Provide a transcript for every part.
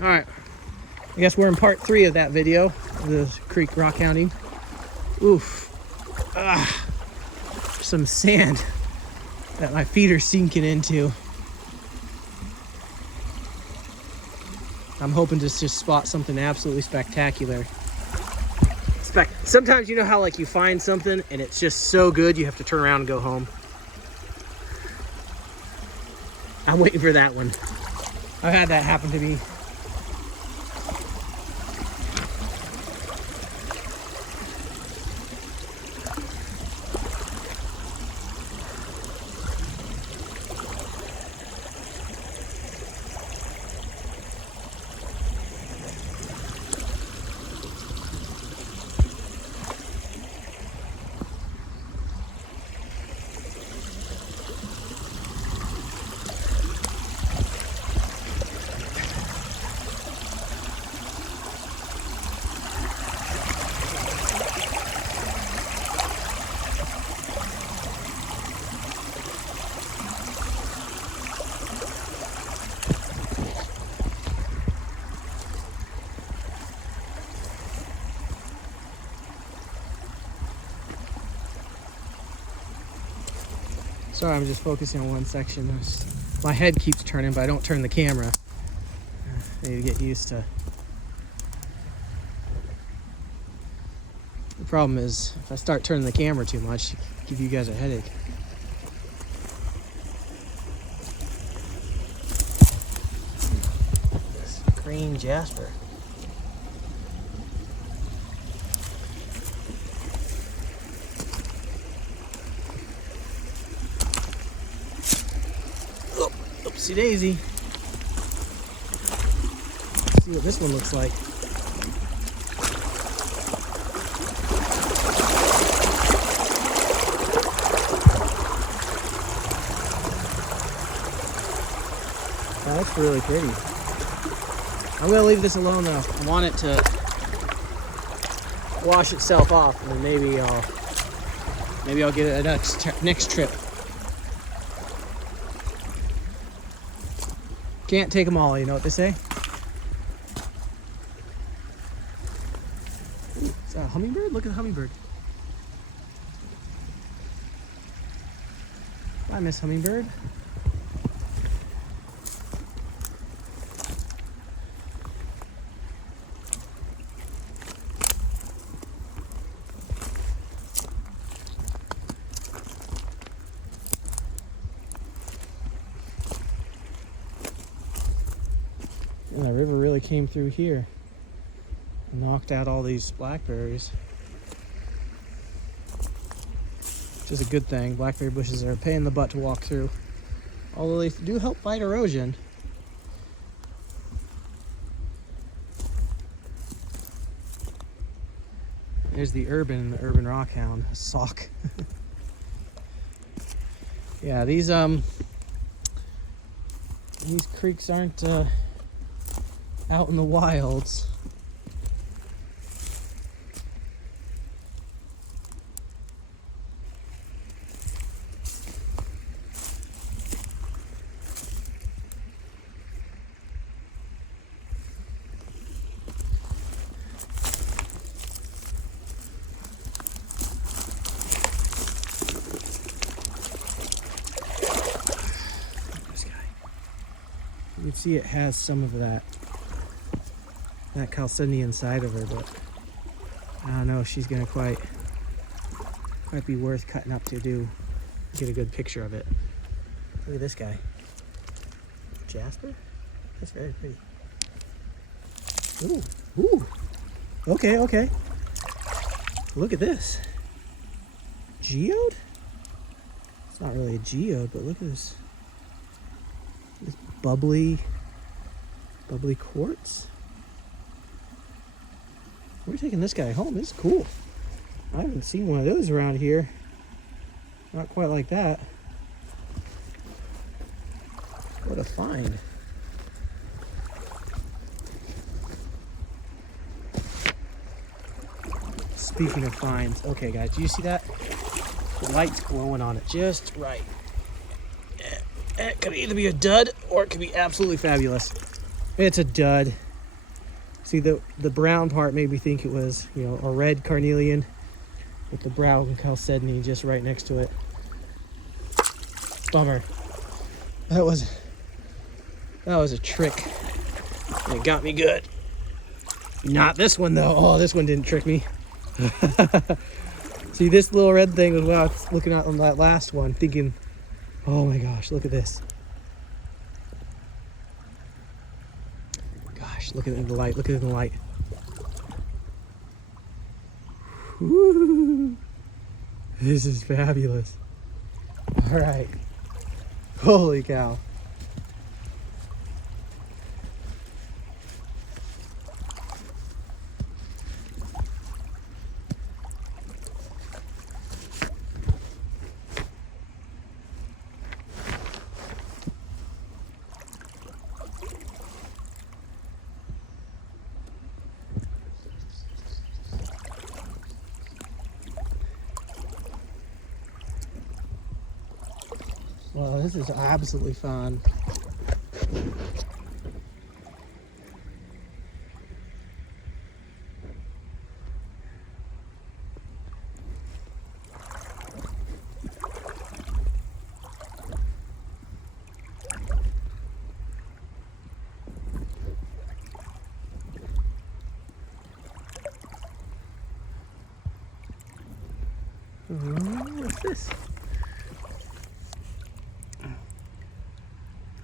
All right, I guess we're in part 3 of that video, the creek rock hounding. Oof. Some sand that my feet are sinking into. I'm hoping to just spot something absolutely spectacular. Sometimes you know how like you find something and it's just so good you have to turn around and go home. I'm waiting for that one. I've had that happen to me. Sorry, I'm just focusing on one section. My head keeps turning, but I don't turn the camera. I need to get used to. The problem is, if I start turning the camera too much, it'll give you guys a headache. This green jasper. Oopsie daisy. Let's see what this one looks like. Oh, that's really pretty. I'm gonna leave this alone though. I want it to wash itself off, and then maybe I'll get it next trip. Can't take them all, you know what they say? Ooh, is that a hummingbird? Look at the hummingbird. Bye, Miss Hummingbird. And the river really came through here and knocked out all these blackberries, which is a good thing. Blackberry bushes are a pain in the butt to walk through, although they do help fight erosion. There's the urban rockhound, sock. Yeah, these creeks aren't out in the wilds. You can see it has some of that chalcedony inside of her, but I don't know if she's gonna quite be worth cutting up to get a good picture of it. Look at this guy. Jasper? That's very pretty. Ooh. Okay. Look at this. Geode? It's not really a geode, but look at this. This bubbly quartz. We're taking this guy home. This is cool. I haven't seen one of those around here. Not quite like that. What a find. Speaking of finds, okay guys, do you see that? The light's glowing on it just right. It could either be a dud or it could be absolutely fabulous. It's a dud. See, the brown part made me think it was, you know, a red carnelian with the brown chalcedony just right next to it. Bummer. That was a trick. And it got me good. Not this one though. Oh, this one didn't trick me. See, this little red thing was what I was looking at on that last one, thinking, oh my gosh, look at this. Gosh, look at it in the light. Look at it in the light. Woo. This is fabulous. All right. Holy cow. Well, this is absolutely fun. What's this?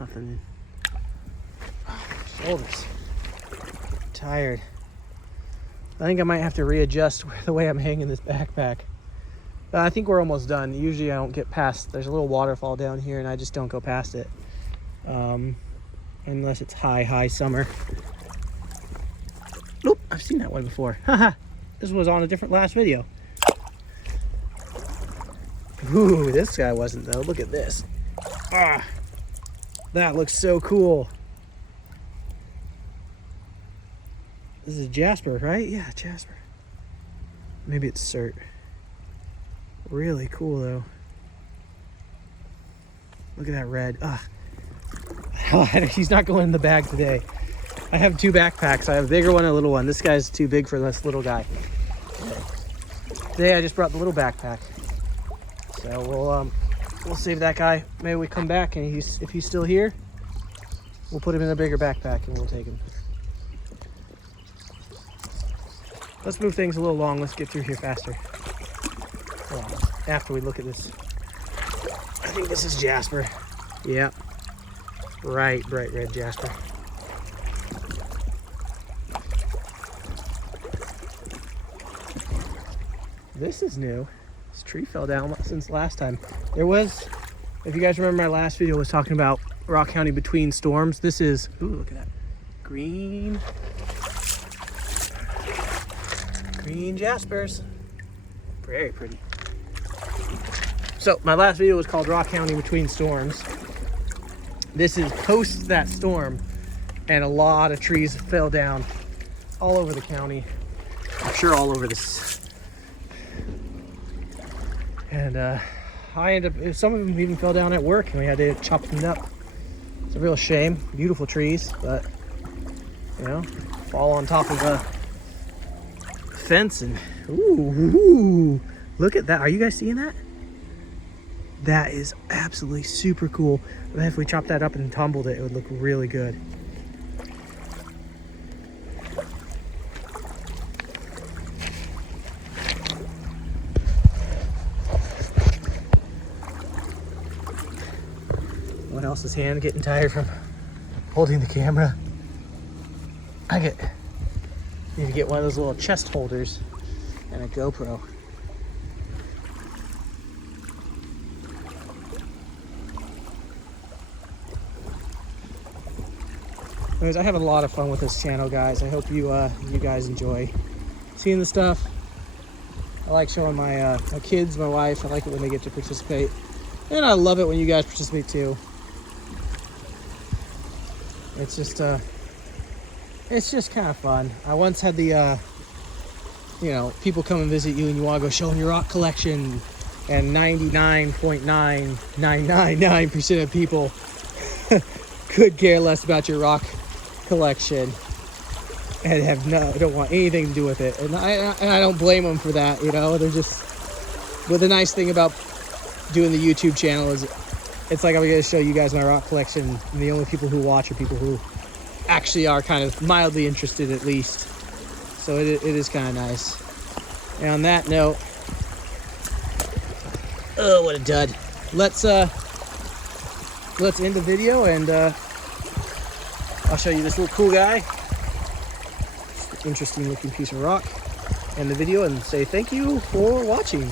Nothing. Shoulders. Tired. I think I might have to readjust the way I'm hanging this backpack. I think we're almost done. Usually I don't get past, there's a little waterfall down here and I just don't go past it. Unless it's high summer. Nope, I've seen that one before. Haha, this was on a different last video. Ooh, this guy wasn't though. Look at this. Ah, that looks so cool. This is Jasper, right? Yeah, Jasper. Maybe it's Cert. Really cool though. Look at that red. Ah, he's not going in the bag today. I have two backpacks. I have a bigger one and a little one. This guy's too big for this little guy. Today I just brought the little backpack. So we'll save that guy. Maybe we come back and if he's still here, we'll put him in a bigger backpack and we'll take him. Let's move things a little long. Let's get through here faster. After we look at this. I think this is Jasper. Yep. Bright red Jasper. This is new. This tree fell down since last time. There was, if you guys remember my last video was talking about Rock County between storms. This is, ooh, look at that. Green Jaspers. Very pretty. So my last video was called Rock County between storms. This is post that storm and a lot of trees fell down all over the county. I'm sure all over this. And I ended up, some of them even fell down at work and we had to chop them up. It's a real shame. Beautiful trees, but you know, fall on top of a fence and ooh, look at that. Are you guys seeing that? That is absolutely super cool. But if we chopped that up and tumbled it, it would look really good. Someone else's hand getting tired from holding the camera. I need to get one of those little chest holders and a GoPro. Anyways, I have a lot of fun with this channel, guys. I hope you guys enjoy seeing the stuff. I like showing my my kids, my wife. I like it when they get to participate, and I love it when you guys participate too. It's just kind of fun. I once had the you know, people come and visit you and you want to go show them your rock collection, and 99.9999% of people could care less about your rock collection. and don't want anything to do with it. And I don't blame them for that, you know. They're just, but the nice thing about doing the YouTube channel is it's like I'm going to show you guys my rock collection, and the only people who watch are people who actually are kind of mildly interested at least. So it is kind of nice. And on that note, oh, what a dud. Let's end the video, and I'll show you this little cool guy. Interesting looking piece of rock, and the video, and say thank you for watching.